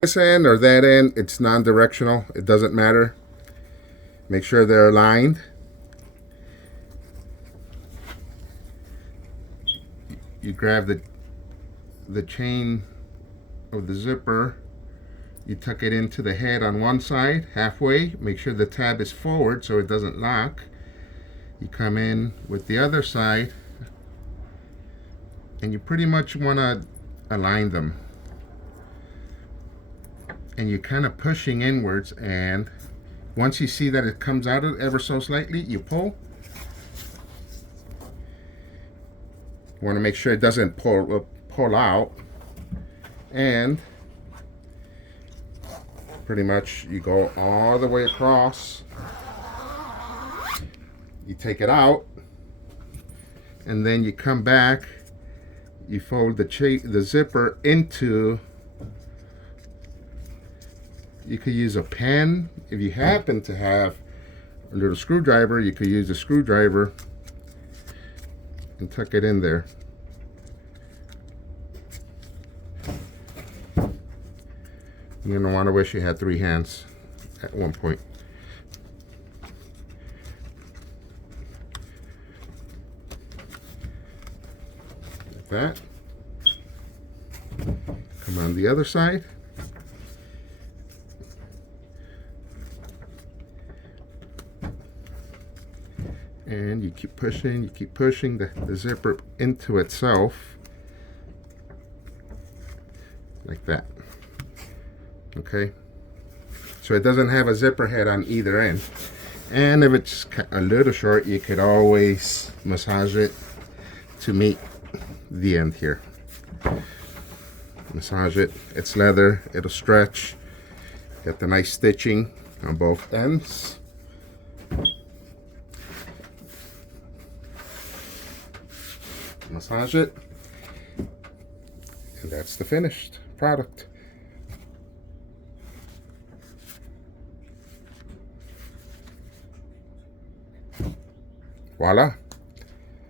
this end or that end, it's non-directional. It doesn't matter. Make sure they're aligned. You grab the chain of the zipper, you tuck it into the head on one side halfway, make sure the tab is forward so it doesn't lock. You come in with the other side and you pretty much want to align them, and you're kind of pushing inwards, and once you see that it comes out ever so slightly, you pull. You want to make sure it doesn't pull out, and pretty much you go all the way across. You take it out, and then you come back. You fold the zipper into. You could use a pen. If you happen to have a little screwdriver, you could use a screwdriver and tuck it in there. You're gonna want to wish you had 3 hands at one point. Like that. Come on the other side. And you keep pushing the zipper into itself like that. Okay, so it doesn't have a zipper head on either end. And if it's a little short, you could always massage it to meet the end here. Massage it. It's leather, it'll stretch. Get the nice stitching on both ends. Massage it, and that's the finished product. Voila.